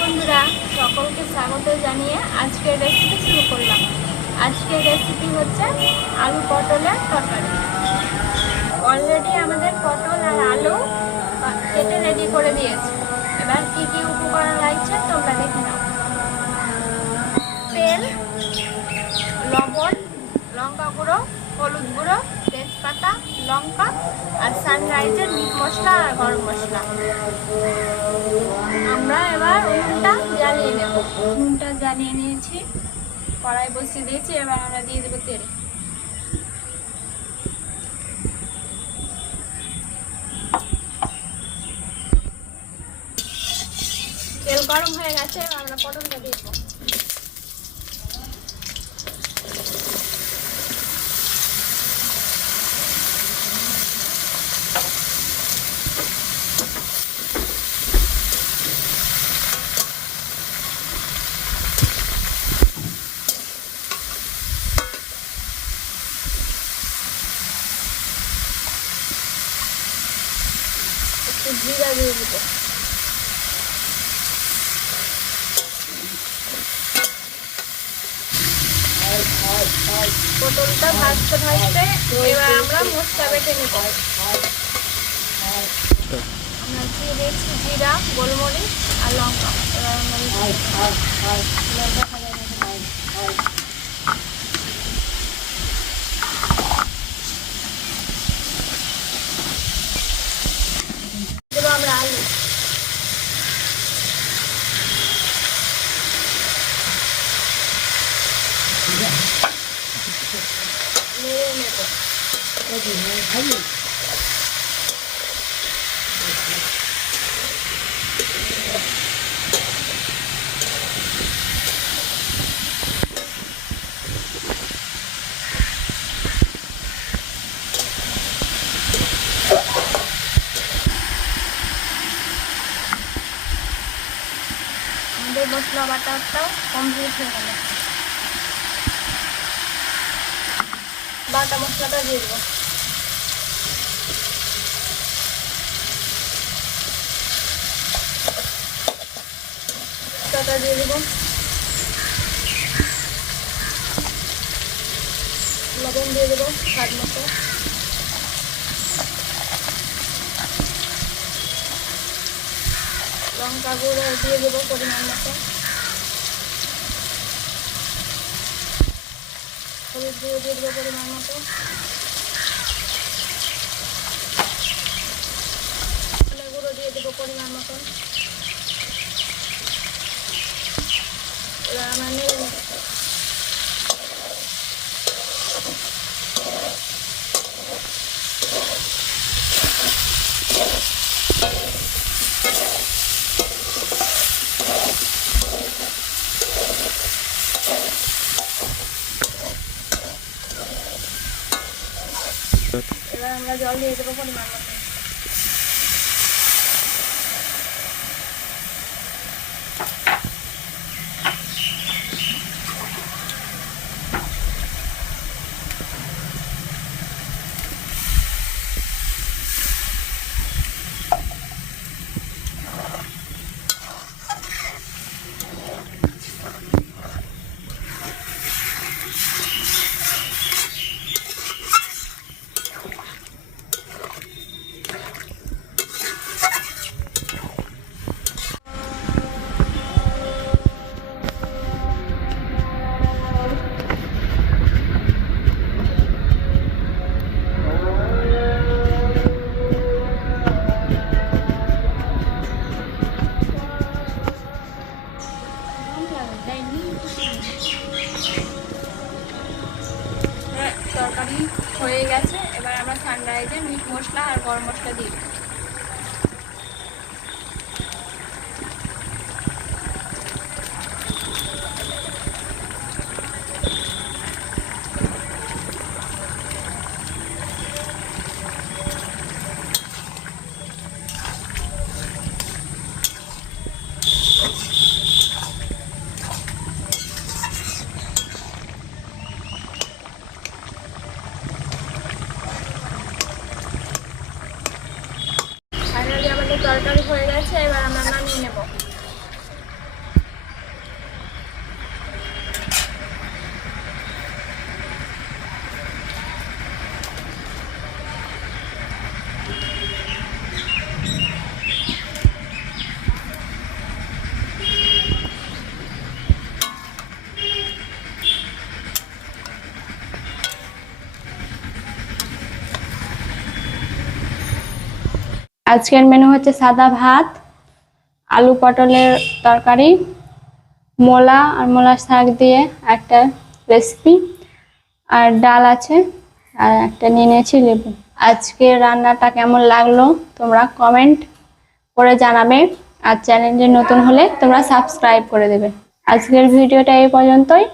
বন্ধুরা, সকলকে স্বাগত জানিয়ে আজকের রেসিপি শুরু করলাম। আজকের রেসিপি হচ্ছে আলু পটলের তরকারি। অলরেডি আমাদের পটল আর আলু কেটে রেডি করে দিয়েছি। এবার কি কি উপকরণ লাগছে তোমরা দেখে নাও। তেল, লবণ, লঙ্কা গুঁড়ো, হলুদ গুঁড়ো, তেজপাতা, লঙ্কা আর সানরাইজের মিট মশলা আর গরম মশলা। আমরা এবার উনুনটা জ্বালিয়ে নেব। উনুনটা জ্বালিয়ে নিয়েছি, কড়াই বসিয়ে দিয়েছি। এবার আমরা দিয়ে দেবো তেল। তেল গরম হয়ে গেছে, এবার আমরা পটলটা দিয়ে দেবো। একটু জিরা দিয়ে দেবো। পটলটা ভাজতে ভাজতে এবার আমরা মশলা বেটে নেব। আমরা দিয়ে দিয়েছি জিরা, গোলমরিচ আর লঙ্কা। এবার আমরা দেবো আমরা আলু। নেড়ে নেব। আমাদের মশলা বাটাটাও কমপ্লিট হয়ে গেল। বাটা মশলাটা দিয়ে দেবো। মশলাটা দিয়ে দেবো। লবণ দিয়ে দেবো স্বাদ মতো। লঙ্কা গুঁড়ো দিয়ে দেবো পরিমাণ মতো। হলুদ গুঁড়ো দিয়ে দেবো পরিমাণ মতো। ধনে গুঁড়ো দিয়ে দেবো পরিমাণ মতো। এবার আমরা নেড়ে নেব। এবার আমরা জল দিয়ে দেবো পরিমাণ মতো। তরকারি হয়ে গেছে। এবার আমরা সানরাইজের মিট মশলা আর গরম মশলা দিই। আজকের মেনু হচ্ছে সাদা ভাত, আলু পটলের তরকারি, মোলা আর মোলার শাক দিয়ে একটা রেসিপি, আর ডাল আছে, আর একটা নিয়ে নিয়েছি লেবু। আজকে রান্নাটা কেমন লাগলো তোমরা কমেন্ট করে জানাবে, আর চ্যানেলে নতুন হলে তোমরা সাবস্ক্রাইব করে দেবে। আজকের ভিডিওটা এই পর্যন্তই,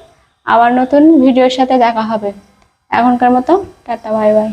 আবার নতুন ভিডিওর সাথে দেখা হবে। এখনকার মতো টাটা, বাই বাই।